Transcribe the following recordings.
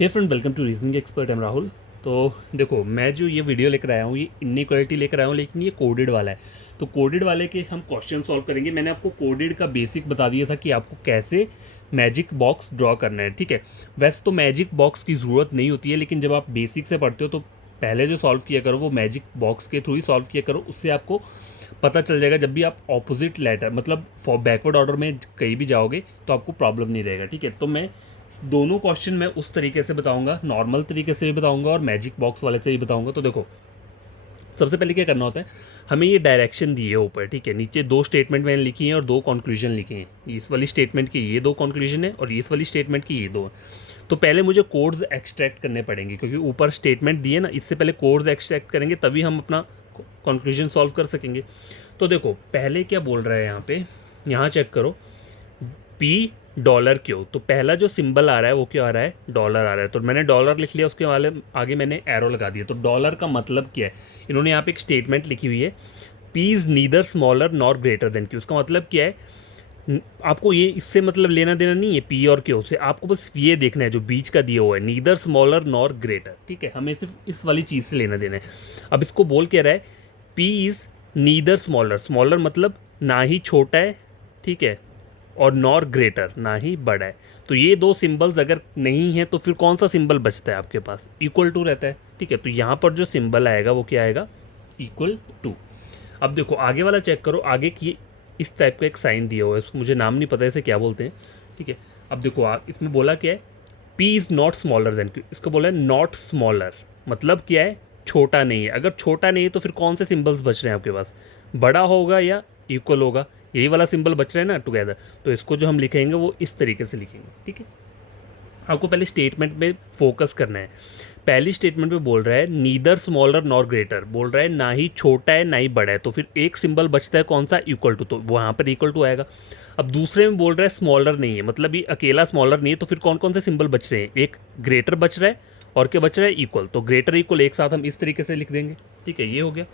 Hey friend, welcome to reasoning expert. Am Rahul. तो देखो, मैं जो ये वीडियो लेकर आया हूँ ये इनइक्वालिटी लेकर आया हूँ, लेकिन ये कोडेड वाला है। तो कोडेड वाले के हम क्वेश्चन सॉल्व करेंगे। मैंने आपको कोडेड का बेसिक बता दिया था कि आपको कैसे मैजिक बॉक्स ड्रॉ करना है, ठीक है। वैसे तो मैजिक बॉक्स की ज़रूरत नहीं होती है, लेकिन जब आप बेसिक से पढ़ते हो तो पहले जो सॉल्व किया करो वो मैजिक बॉक्स के थ्रू ही सॉल्व किया करो। उससे आपको पता चल जाएगा जब भी आप ऑपोजिट लेटर मतलब फॉर बैकवर्ड ऑर्डर में कहीं भी जाओगे तो आपको प्रॉब्लम नहीं रहेगा, ठीक है। तो मैं दोनों क्वेश्चन मैं उस तरीके से बताऊंगा, नॉर्मल तरीके से भी बताऊंगा और मैजिक बॉक्स वाले से भी बताऊंगा। तो देखो, सबसे पहले क्या करना होता है, हमें ये डायरेक्शन दी है ऊपर, ठीक है। नीचे दो स्टेटमेंट मैंने लिखी हैं और दो कंक्लूजन लिखे हैं। इस वाली स्टेटमेंट की ये दो कंक्लूजन है और इस वाली स्टेटमेंट की ये दो है। तो पहले मुझे कोड्स एक्सट्रैक्ट करने पड़ेंगे, क्योंकि ऊपर स्टेटमेंट दिए ना, इससे पहले कोड्स एक्सट्रैक्ट करेंगे तभी हम अपना कंक्लूजन सॉल्व कर सकेंगे। तो देखो, पहले क्या बोल रहा है यहाँ पे, यहाँ चेक करो, पी डॉलर क्यों। तो पहला जो सिंबल आ रहा है वो क्या आ रहा है, डॉलर आ रहा है। तो मैंने डॉलर लिख लिया, उसके वाले आगे मैंने एरो लगा दिया। तो डॉलर का मतलब क्या है, इन्होंने यहाँ पे एक स्टेटमेंट लिखी हुई है, P is neither smaller nor greater than Q. उसका मतलब क्या है, आपको ये इससे मतलब लेना देना नहीं है पी और क्यू से, आपको बस ये देखना है जो बीच का दिया हुआ है, नीदर स्मॉलर नॉर ग्रेटर, ठीक है। हमें सिर्फ इस वाली चीज़ से लेना देना है। अब इसको बोल क्या रहा है, P is neither smaller, smaller मतलब ना ही छोटा है, ठीक है, और नॉर ग्रेटर ना ही बड़ा है। तो ये दो सिंबल्स अगर नहीं है तो फिर कौन सा सिंबल बचता है आपके पास, इक्वल टू रहता है, ठीक है। तो यहाँ पर जो सिंबल आएगा वो क्या आएगा, इक्वल टू। अब देखो आगे वाला चेक करो, आगे की इस टाइप का एक साइन दिया हुआ है, उसको मुझे नाम नहीं पता इसे क्या बोलते हैं, ठीक है। अब देखो इसमें बोला क्या है, P is not smaller than Q. इसको बोला है नॉट स्मॉलर, मतलब क्या है, छोटा नहीं है। अगर छोटा नहीं है तो फिर कौन से सिंबल्स बच रहे हैं आपके पास, बड़ा होगा या इक्वल होगा, यही वाला सिंबल बच रहा है ना टुगेदर। तो इसको जो हम लिखेंगे वो इस तरीके से लिखेंगे, ठीक है। आपको पहले स्टेटमेंट में फोकस करना है। पहली स्टेटमेंट में बोल रहा है नीदर स्मॉलर नॉर ग्रेटर, बोल रहा है ना ही छोटा है ना ही बड़ा है। तो फिर एक सिंबल बचता है कौन सा, इक्वल टू, तो वहाँ पर इक्वल टू आएगा। अब दूसरे में बोल रहा है स्मॉलर नहीं है, मतलब ये अकेला स्मॉलर नहीं है। तो फिर कौन कौन से सिंबल बच रहे हैं, एक ग्रेटर बच रहा है और क्या बच रहा है, इक्वल। तो ग्रेटर इक्वल एक साथ हम इस तरीके से लिख देंगे, ठीक है। ये हो गया।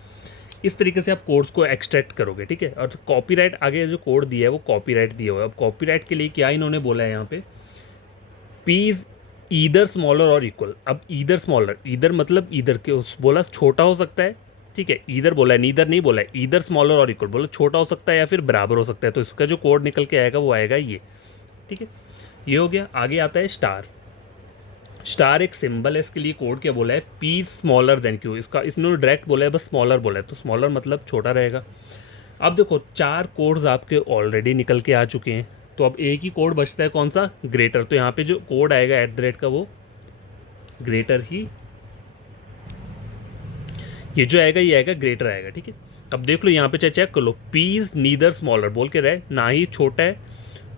इस तरीके से आप कोड्स को एक्सट्रैक्ट करोगे, ठीक है। और कॉपीराइट आगे जो कोड दिया है वो कॉपीराइट दिया हुआ है। अब कॉपीराइट के लिए क्या इन्होंने बोला है यहाँ पे, पी इज ईदर स्मॉलर और इक्वल। अब ईदर स्मॉलर, ईदर मतलब ईदर के उस बोला छोटा हो सकता है, ठीक है। ईदर बोला है, नीदर नहीं बोला है। ईदर स्मॉलर और इक्वल बोला छोटा हो सकता है या फिर बराबर हो सकता है। तो इसका जो कोड निकल के आएगा वो आएगा ये, ठीक है। ये हो गया। आगे आता है स्टार। स्टार एक सिंबल है, इसके लिए कोड क्या बोला है, पी स्मॉलर देन क्यू। इसका इसने डायरेक्ट बोला है, बस स्मॉलर बोला है, तो स्मॉलर मतलब छोटा रहेगा। अब देखो, चार कोड्स आपके ऑलरेडी निकल के आ चुके हैं, तो अब एक ही कोड बचता है, कौन सा, ग्रेटर। तो यहाँ पे जो कोड आएगा एट द रेट का वो ग्रेटर ही, ये जो आएगा ये आएगा ग्रेटर आएगा, ठीक है। अब देख लो यहाँ पे चाहे चेक कर लो, पी इज नीदर स्मॉलर बोल के रहे, ना ही छोटा है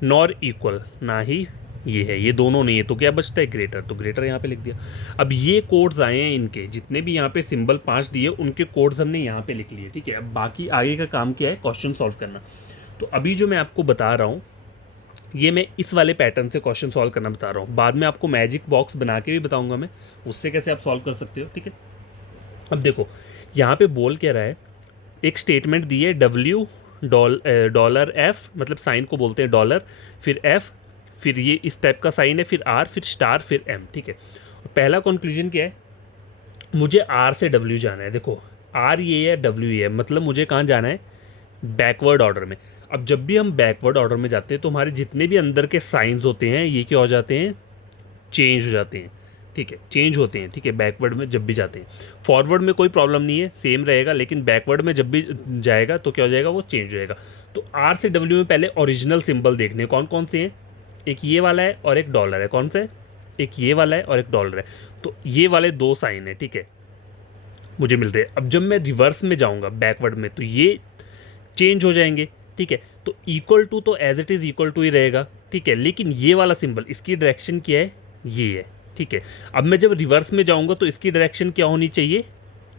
नॉर इक्वल, ना ही ये है, ये दोनों नहीं है। तो क्या बचता है, ग्रेटर। तो ग्रेटर यहाँ पे लिख दिया। अब ये कोड्स आए हैं, इनके जितने भी यहाँ पे सिंबल 5 दिए उनके कोड्स हमने यहाँ पे लिख लिए, ठीक है। अब बाकी आगे का काम क्या है, क्वेश्चन सॉल्व करना। तो अभी जो मैं आपको बता रहा हूँ ये मैं इस वाले पैटर्न से क्वेश्चन सॉल्व करना बता रहा हूँ। बाद में आपको मैजिक बॉक्स बना के भी बताऊंगा मैं, उससे कैसे आप सॉल्व कर सकते हो, ठीक है। अब देखो यहाँ पे बोल क्या रहा है, एक स्टेटमेंट दी है, डब्ल्यू डॉलर एफ, मतलब साइन को बोलते हैं डॉलर, फिर एफ, फिर ये इस टाइप का साइन है, फिर आर, फिर स्टार, फिर एम, ठीक है। और पहला कंक्लूजन क्या है, मुझे आर से डब्ल्यू जाना है। देखो आर ये है, डब्ल्यू ये है, मतलब मुझे कहाँ जाना है, बैकवर्ड ऑर्डर में। अब जब भी हम बैकवर्ड ऑर्डर में जाते हैं तो हमारे जितने भी अंदर के साइंस होते हैं ये क्या हो जाते हैं, चेंज हो जाते हैं, ठीक है, चेंज होते हैं, ठीक है। बैकवर्ड में जब भी जाते हैं, फॉरवर्ड में कोई प्रॉब्लम नहीं है, सेम रहेगा, लेकिन बैकवर्ड में जब भी जाएगा तो क्या हो जाएगा, वो चेंज हो जाएगा। तो आर से डब्ल्यू में पहले ओरिजिनल सिंबल देखने कौन कौन से हैं, एक ये वाला है और एक डॉलर है, कौन सा है, एक ये वाला है और एक डॉलर है। तो ये वाले दो साइन है, ठीक है, मुझे मिल रहे हैं। अब जब मैं रिवर्स में जाऊंगा बैकवर्ड में तो ये चेंज हो जाएंगे, ठीक है। तो इक्वल टू तो as it is equal to ही रहेगा, ठीक है, लेकिन ये वाला सिंबल इसकी डायरेक्शन क्या है, ये है, ठीक है। अब मैं जब रिवर्स में जाऊंगा तो इसकी डायरेक्शन क्या होनी चाहिए,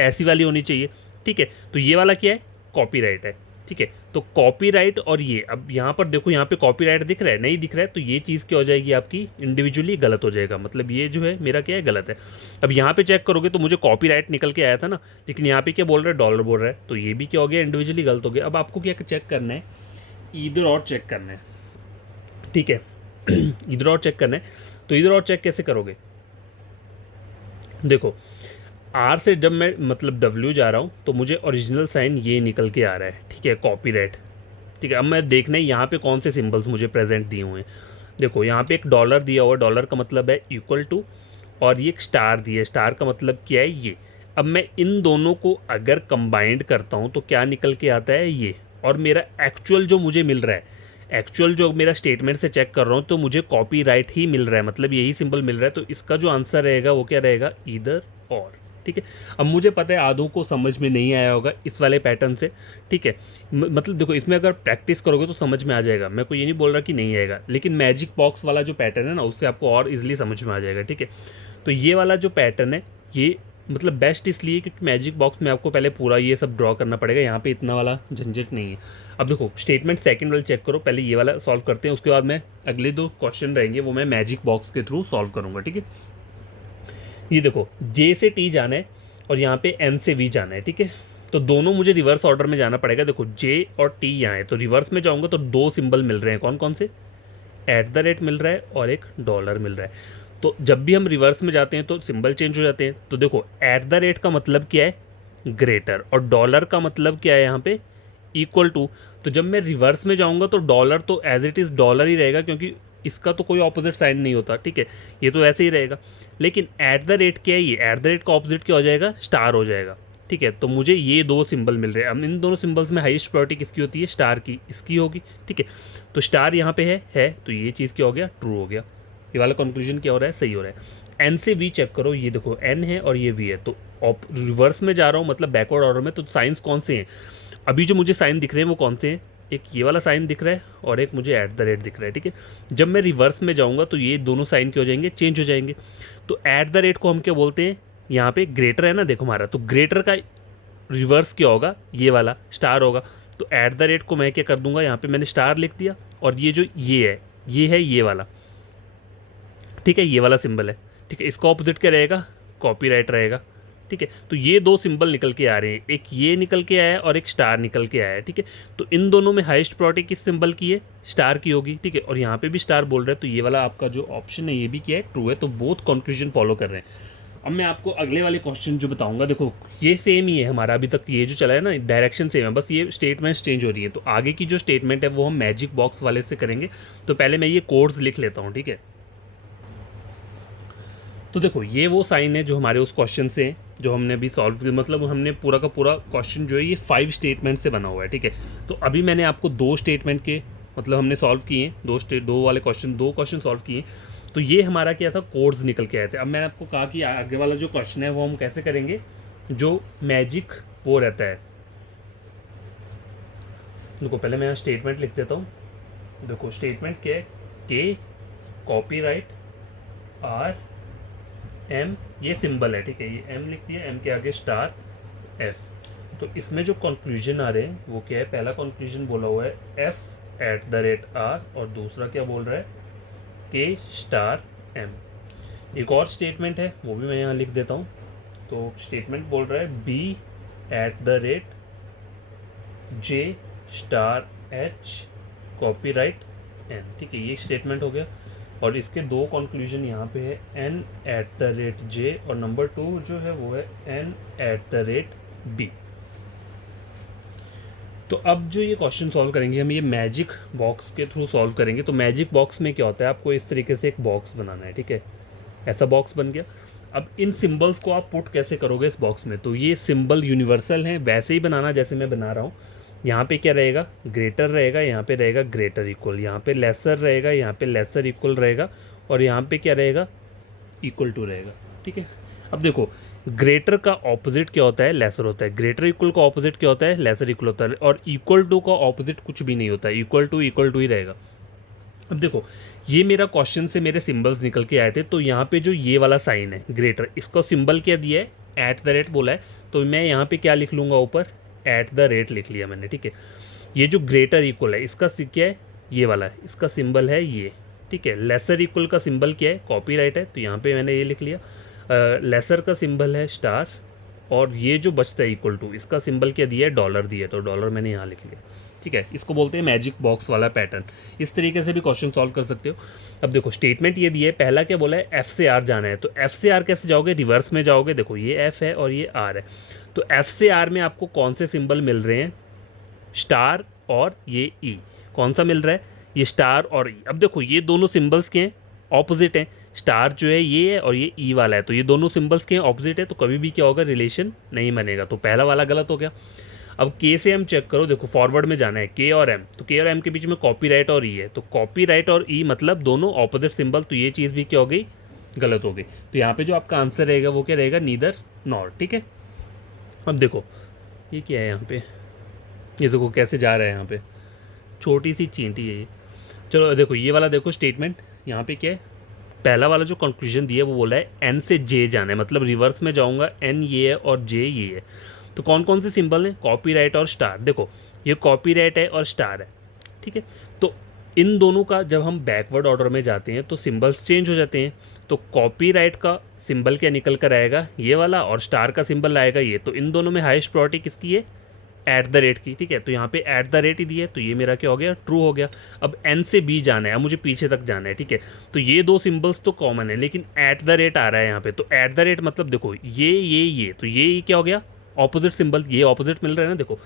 ऐसी वाली होनी चाहिए, ठीक है। तो ये वाला क्या है, कॉपीराइट है, ठीक है। तो कॉपीराइट और ये, अब यहाँ पर देखो, यहाँ पे कॉपीराइट दिख रहा है, नहीं दिख रहा है, तो ये चीज़ क्या हो जाएगी आपकी, इंडिविजुअली गलत हो जाएगा, मतलब ये जो है मेरा क्या है, गलत है। अब यहाँ पे चेक करोगे तो मुझे कॉपीराइट निकल के आया था ना, लेकिन यहाँ पे क्या बोल रहा है, डॉलर बोल रहा है, तो ये भी क्या हो गया, इंडिविजुअली गलत हो गया। अब आपको क्या चेक करना है, इधर और चेक करना है, ठीक है। इधर और चेक करना है। तो इधर और चेक कैसे करोगे, देखो आर से जब मैं मतलब डब्ल्यू जा रहा हूँ तो मुझे ओरिजिनल साइन ये निकल के आ रहा है, ठीक है, कॉपीराइट। ठीक है, अब मैं देखना है यहाँ पे कौन से सिंबल्स मुझे प्रेजेंट दिए हुए हैं। देखो यहाँ पे एक डॉलर दिया हुआ है, डॉलर का मतलब है इक्वल टू, और ये एक स्टार दिया है, स्टार का मतलब क्या है ये। अब मैं इन दोनों को अगर कंबाइंड करता हूँ तो क्या निकल के आता है ये, और मेरा एक्चुअल जो मुझे मिल रहा है, एक्चुअल जो मेरा स्टेटमेंट से चेक कर रहा हूँ तो मुझे कॉपीराइट ही मिल रहा है, मतलब यही सिंबल मिल रहा है। तो इसका जो आंसर रहेगा वो क्या रहेगा, ईदर और। ठीक है, अब मुझे पता है आधों को समझ में नहीं आया होगा इस वाले पैटर्न से। ठीक है, मतलब देखो इसमें अगर प्रैक्टिस करोगे तो समझ में आ जाएगा, मैं कोई ये नहीं बोल रहा कि नहीं आएगा, लेकिन मैजिक बॉक्स वाला जो पैटर्न है ना उससे आपको और इजीली समझ में आ जाएगा। ठीक है, तो ये वाला जो पैटर्न है ये मतलब बेस्ट इसलिए क्योंकि मैजिक बॉक्स में आपको पहले पूरा ये सब ड्रॉ करना पड़ेगा, यहाँ पे इतना वाला झंझट नहीं है। अब देखो स्टेटमेंट सेकंड वाला चेक करो, पहले ये वाला सॉल्व करते हैं, उसके बाद मैं अगले 2 क्वेश्चन रहेंगे वो मैं मैजिक बॉक्स के थ्रू सॉल्व करूँगा। ठीक है, ये देखो जे से टी जाना है और यहाँ पे एन से वी जाना है। ठीक है, तो दोनों मुझे रिवर्स ऑर्डर में जाना पड़ेगा। देखो जे और टी यहाँ है तो रिवर्स में जाऊँगा तो 2 सिंबल मिल रहे हैं, कौन कौन से, एट द रेट मिल रहा है और एक डॉलर मिल रहा है। तो जब भी हम रिवर्स में जाते हैं तो सिंबल चेंज हो जाते हैं। तो देखो एट द रेट का मतलब क्या है, ग्रेटर, और डॉलर का मतलब क्या है यहाँ पे, इक्वल टू। तो जब मैं रिवर्स में जाऊँगा तो डॉलर तो एज इट इज़ डॉलर ही रहेगा क्योंकि इसका तो कोई ऑपोजिट साइन नहीं होता। ठीक है, ये तो ऐसे ही रहेगा। लेकिन एट द रेट क्या है, ये एट द रेट का ऑपोजिट क्या हो जाएगा, स्टार हो जाएगा। ठीक है, तो मुझे ये 2 सिंबल मिल रहे हैं। अब इन दोनों सिंबल्स में हाईएस्ट प्रायोरिटी किसकी होती है, स्टार की, इसकी होगी। ठीक है, तो स्टार यहाँ पे है तो ये चीज़ क्या हो गया, ट्रू हो गया। ये वाला कंक्लूजन क्या हो रहा है, सही हो रहा है। एन से वी चेक करो, ये देखो एन है और ये वी है, तो रिवर्स में जा रहा हूँ मतलब बैकवर्ड ऑर्डर में, तो साइंस कौन से हैं, अभी जो मुझे साइन दिख रहे हैं वो कौन से हैं, एक ये वाला साइन दिख रहा है और एक मुझे एट द रेट दिख रहा है। ठीक है, जब मैं रिवर्स में जाऊँगा तो ये दोनों साइन क्या हो जाएंगे, चेंज हो जाएंगे। तो एट द रेट को हम क्या बोलते हैं, यहाँ पे ग्रेटर है ना, देखो हमारा, तो ग्रेटर का रिवर्स क्या होगा, ये वाला स्टार होगा। तो एट द रेट को मैं क्या कर दूंगा, यहाँ पे मैंने स्टार लिख दिया, और ये जो ये है ये वाला, ठीक है, ये वाला सिंबल है। ठीक है, इसका ऑपोजिट क्या रहेगा, कॉपीराइट रहेगा। ठीक है, तो ये 2 सिंबल निकल के आ रहे हैं, एक ये निकल के आया है और एक स्टार निकल के आया है। ठीक है, तो इन दोनों में हाईएस्ट प्रायोरिटी किस सिंबल की है, स्टार की होगी। ठीक है, और यहाँ पे भी स्टार बोल रहा है तो ये वाला आपका जो ऑप्शन है ये भी क्या है, ट्रू है। तो बोथ कंक्लूजन फॉलो कर रहे हैं। अब मैं आपको अगले वाले क्वेश्चन जो बताऊंगा, देखो ये सेम ही है हमारा अभी तक, ये जो चला है ना डायरेक्शन सेम है, बस ये स्टेटमेंट्स चेंज हो रही है। तो आगे की जो स्टेटमेंट है वो हम मैजिक बॉक्स वाले से करेंगे। तो पहले मैं ये कोड्स लिख लेता हूँ। ठीक है, तो देखो ये वो साइन है जो हमारे उस क्वेश्चन से हैं जो हमने अभी सॉल्व किया, मतलब हमने पूरा का पूरा क्वेश्चन जो है ये 5 स्टेटमेंट से बना हुआ है। ठीक है, तो अभी मैंने आपको 2 स्टेटमेंट के मतलब हमने सॉल्व किए हैं, 2 वाले क्वेश्चन, 2 क्वेश्चन सॉल्व किए हैं। तो ये हमारा क्या था, कोड्स निकल के आए थे। अब मैंने आपको कहा कि आगे वाला जो क्वेश्चन है वो हम कैसे करेंगे, जो मैजिक वो रहता है। देखो पहले मैं यहाँ स्टेटमेंट लिख देता हूँ। देखो स्टेटमेंट क्या है, के कॉपीराइट आर एम, ये सिंबल है। ठीक है, ये एम लिख दिया, एम के आगे स्टार एफ। तो इसमें जो कंक्लूजन आ रहे हैं वो क्या है, पहला कंक्लूजन बोला हुआ है F at the rate R, और दूसरा क्या बोल रहा है, के स्टार एम। एक और स्टेटमेंट है वो भी मैं यहाँ लिख देता हूँ। तो स्टेटमेंट बोल रहा है B at the rate J star H copyright N. ठीक है, ये स्टेटमेंट हो गया। और इसके 2 कंक्लूजन यहाँ पे है, N at the rate J, और नंबर 2 जो है वो है N at the rate B. तो अब जो ये क्वेश्चन सॉल्व करेंगे हम, ये मैजिक बॉक्स के थ्रू सॉल्व करेंगे। तो मैजिक बॉक्स में क्या होता है, आपको इस तरीके से एक बॉक्स बनाना है। ठीक है, ऐसा बॉक्स बन गया। अब इन सिंबल्स को आप पुट कैसे करोगे इस बॉक्स में, तो ये सिंबल यूनिवर्सल हैं, वैसे ही बनाना जैसे मैं बना रहा हूँ। यहाँ पे क्या रहेगा, ग्रेटर रहेगा, यहाँ पे रहेगा ग्रेटर इक्वल, यहाँ पे लेसर रहेगा, यहाँ पे लेसर इक्वल रहेगा, और यहाँ पे क्या रहेगा, इक्वल टू रहेगा। ठीक है, अब देखो ग्रेटर का ऑपोजिट क्या होता है, लेसर होता है। ग्रेटर इक्वल का ऑपोजिट क्या होता है, लेसर इक्वल होता है। और इक्वल टू का ऑपोजिट कुछ भी नहीं होता है, इक्वल टू ही रहेगा। अब देखो ये मेरा क्वेश्चन से मेरे सिंबल्स निकल के आए थे, तो यहाँ पे जो ये वाला साइन है ग्रेटर, इसका सिंबल क्या दिया है, एट द रेट बोला है, तो मैं यहाँ पे क्या लिख लूँगा, ऊपर एट द रेट लिख लिया मैंने। ठीक है, ये जो ग्रेटर इक्वल है इसका क्या है, ये वाला है, इसका सिंबल है ये। ठीक है, लेसर इक्वल का सिंबल क्या है, कॉपीराइट है, तो यहाँ पे मैंने ये लिख लिया। लेसर का सिंबल है स्टार, और ये जो बचता है इक्वल टू, इसका सिंबल क्या दिया है, डॉलर दिया है, तो डॉलर मैंने यहाँ लिख लिया। ठीक है, इसको बोलते हैं मैजिक बॉक्स वाला पैटर्न। इस तरीके से भी क्वेश्चन सॉल्व कर सकते हो। अब देखो स्टेटमेंट ये दिया है, पहला क्या बोला है, एफ से आर जाना है, तो एफ से आर कैसे जाओगे, रिवर्स में जाओगे। देखो ये एफ है और ये आर है, तो एफ से आर में आपको कौन से सिंबल मिल रहे हैं, स्टार और ये ई। कौन सा मिल रहा है, ये स्टार और ई। अब देखो ये दोनों सिंबल्स के हैं, ऑपोजिट हैं। स्टार जो है ये है और ये ई वाला है, तो ये दोनों सिंबल्स के हैं, ऑपोजिट है, तो कभी भी क्या होगा, रिलेशन नहीं बनेगा। तो पहला वाला गलत हो गया। अब के से एम चेक करो, देखो फॉरवर्ड में जाना है, के और एम, तो के और एम के बीच में कॉपीराइट और ई है, तो कॉपीराइट और ई मतलब दोनों ऑपोजिट सिंबल, तो ये चीज़ भी क्या हो गई, गलत हो गई। तो यहाँ पे जो आपका आंसर रहेगा वो क्या रहेगा, नीदर नॉर। ठीक है, अब देखो ये क्या है यहाँ पे, ये देखो कैसे जा रहा है, यहाँ पे छोटी सी चींटी है ये। चलो देखो ये वाला देखो स्टेटमेंट, यहाँ पे क्या है, पहला वाला जो कंक्लूजन दिया है वो बोला है एन से जे जाना है, मतलब रिवर्स में जाऊँगा, एन ये है और जे ये है। तो कौन कौन से सिंबल हैं, कॉपीराइट और स्टार। देखो ये कॉपीराइट है और स्टार है, ठीक है। तो इन दोनों का जब हम बैकवर्ड ऑर्डर में जाते हैं तो सिंबल्स चेंज हो जाते हैं। तो कॉपीराइट का सिंबल क्या निकल कर आएगा, ये वाला, और स्टार का सिंबल आएगा ये। तो इन दोनों में हाईएस्ट प्रायोरिटी किसकी है, ऐट द रेट की, ठीक है। तो यहाँ पे ऐट द रेट ही दिया है, तो ये मेरा क्या हो गया, ट्रू हो गया। अब एन से बी जाना है, अब मुझे पीछे तक जाना है, ठीक है। तो ये दो सिंबल्स तो कॉमन है, लेकिन ऐट द रेट आ रहा है यहाँ पे, तो ऐट द रेट मतलब देखो ये तो ये क्या हो गया, ऑपोजिट सिंबल, ये ऑपोजिट मिल रहा है ना। देखो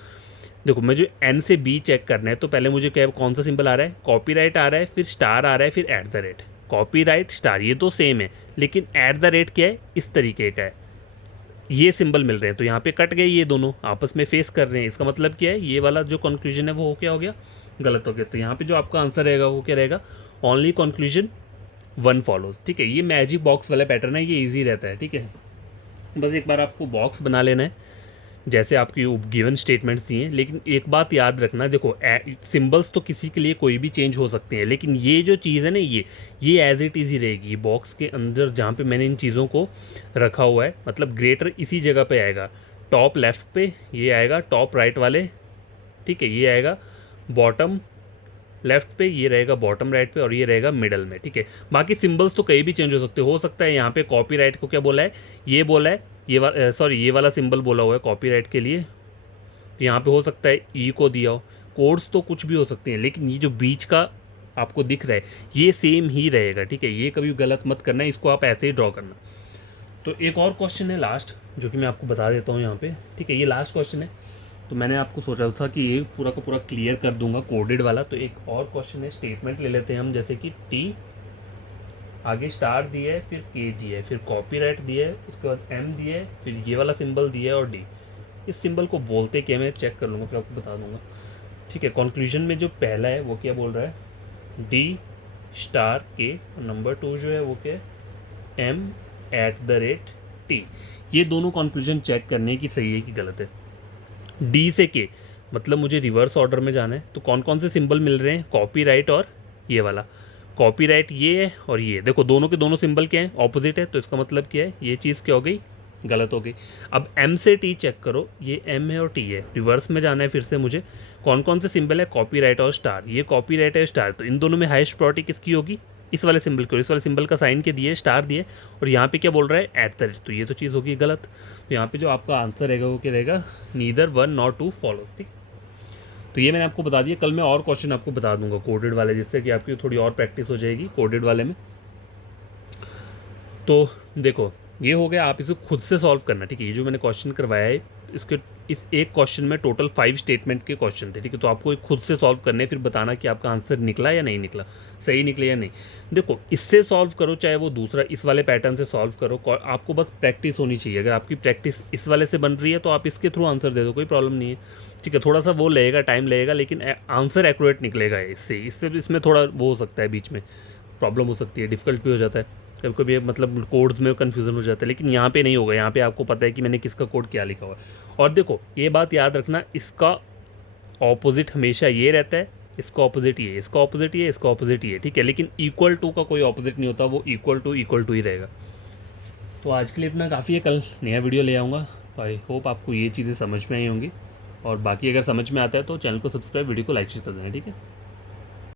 देखो मैं जो एन से बी चेक करना है, तो पहले मुझे क्या, कौन सा सिंबल आ रहा है, कॉपीराइट आ रहा है, फिर स्टार आ रहा है, फिर at the rate. Copyright star ये तो सेम है, लेकिन ऐट द रेट क्या है, इस तरीके का है, ये सिंबल मिल रहे हैं। तो यहाँ पे कट गए, ये दोनों आपस में फेस कर रहे हैं, इसका मतलब क्या है, ये वाला जो कंक्लूजन है वो क्या हो गया, गलत हो गया। तो यहाँ पे जो आपका आंसर रहेगा वो क्या रहेगा, ओनली कंक्लूजन वन फॉलोज। ठीक है, ये मैजिक बॉक्स वाला पैटर्न है, ये ईजी रहता है। ठीक है, बस एक बार आपको बॉक्स बना लेना है जैसे आपकी गिवन स्टेटमेंट्स दिए हैं। लेकिन एक बात याद रखना, देखो सिंबल्स तो किसी के लिए कोई भी चेंज हो सकते हैं, लेकिन ये जो चीज़ है ना, ये एज इट इज़ ही रहेगी बॉक्स के अंदर जहाँ पे मैंने इन चीज़ों को रखा हुआ है। मतलब ग्रेटर इसी जगह पे आएगा, टॉप लेफ़्ट पे ये आएगा, टॉप राइट वाले, ठीक है, ये आएगा बॉटम लेफ्ट पे, ये रहेगा बॉटम राइट पे, और ये रहेगा मिडल में। ठीक है, बाकी सिंबल्स तो कहीं भी चेंज हो सकता है। यहाँ पे कॉपीराइट को क्या बोला है, ये बोला है, ये वाला सिंबल बोला हुआ है कॉपीराइट के लिए। तो यहाँ पे हो सकता है ई को दिया हो, कोड्स तो कुछ भी हो सकते हैं, लेकिन ये जो बीच का आपको दिख रहा है ये सेम ही रहेगा। ठीक है, ये कभी गलत मत करना, इसको आप ऐसे ही ड्रॉ करना। तो एक और क्वेश्चन है लास्ट, जो कि मैं आपको बता देता हूँ यहाँ पे। ठीक है, ये लास्ट क्वेश्चन है, तो मैंने आपको सोचा था कि ये पूरा का पूरा क्लियर कर दूंगा कोडेड वाला। तो एक और क्वेश्चन है, स्टेटमेंट ले लेते हैं हम, जैसे कि टी, आगे स्टार दिया है, फिर के दिया है, फिर कॉपीराइट दिया है, उसके बाद एम दिया है, फिर ये वाला सिंबल दिया है और डी। इस सिंबल को बोलते क्या, मैं चेक कर लूँगा फिर आपको बता दूंगा। ठीक है, कंक्लूजन में जो पहला है वो क्या बोल रहा है, डी स्टार के, और नंबर 2 जो है वो क्या है, M at the rate T. ये दोनों कंक्लूजन चेक करने की सही है कि गलत है। डी से के मतलब मुझे रिवर्स ऑर्डर में जाना है, तो कौन कौन से सिंबल मिल रहे हैं, कॉपीराइट और ये वाला। कॉपीराइट ये है और ये, देखो दोनों के दोनों सिंबल क्या है, ऑपोजिट है, तो इसका मतलब क्या है, ये चीज़ क्या हो गई, गलत हो गई। अब एम से टी चेक करो, ये एम है और टी है, रिवर्स में जाना है फिर से मुझे। कौन कौन से सिंबल है, कॉपीराइट और स्टार, ये कॉपीराइट है स्टार, तो इन दोनों में हाईएस्ट प्रायोरिटी किसकी होगी, इस वाले सिंबल को। इस वाले सिंबल का साइन के दिए, स्टार दिए, और यहाँ पे क्या बोल रहा है, एट द रेट, तो ये तो चीज़ होगी गलत। तो यहाँ पे जो आपका आंसर रहेगा वो क्या रहेगा, neither one nor two follows. ठीक, तो ये मैंने आपको बता दिया। कल मैं और क्वेश्चन आपको बता दूंगा कोडेड वाले, जिससे कि आपकी थोड़ी और प्रैक्टिस हो जाएगी कोडेड वाले में। तो देखो ये हो गया, आप इसे खुद से सॉल्व करना। ठीक है, ये जो मैंने क्वेश्चन करवाया है, इसके इस एक क्वेश्चन में टोटल 5 स्टेटमेंट के क्वेश्चन थे। ठीक है, तो आपको खुद से सॉल्व करने, फिर बताना कि आपका आंसर निकला या नहीं निकला, सही निकले या नहीं। देखो इससे सॉल्व करो, चाहे वो दूसरा इस वाले पैटर्न से सॉल्व करो, आपको बस प्रैक्टिस होनी चाहिए। अगर आपकी प्रैक्टिस इस वाले से बन रही है तो आप इसके थ्रू आंसर दे दो, कोई प्रॉब्लम नहीं है। ठीक है, थोड़ा सा वो लगेगा, टाइम लगेगा, लेकिन आंसर एक्यूरेट निकलेगा इससे इसमें थोड़ा वो हो सकता है, बीच में प्रॉब्लम हो सकती है, डिफ़िकल्ट भी हो जाता है कभी कभी, मतलब कोड्स में कन्फ्यूज़न हो जाता है। लेकिन यहाँ पे नहीं होगा, यहाँ पे आपको पता है कि मैंने किसका कोड क्या लिखा हुआ है। और देखो ये बात याद रखना, इसका ऑपोजिट हमेशा ये रहता है, इसका ऑपोजिट ये, इसका ऑपोजिट ये, इसका ऑपोजिट ये। ठीक है, लेकिन इक्वल टू का कोई ऑपोजिट नहीं होता, वो इक्वल टू ही रहेगा। तो आज के लिए इतना काफ़ी है, कल नया वीडियो ले आऊँगा। तो आई होप आपको ये चीज़ें समझ में आई होंगी, और बाकी अगर समझ में आता है तो चैनल को सब्सक्राइब, वीडियो को लाइक शेयर कर देना। ठीक है।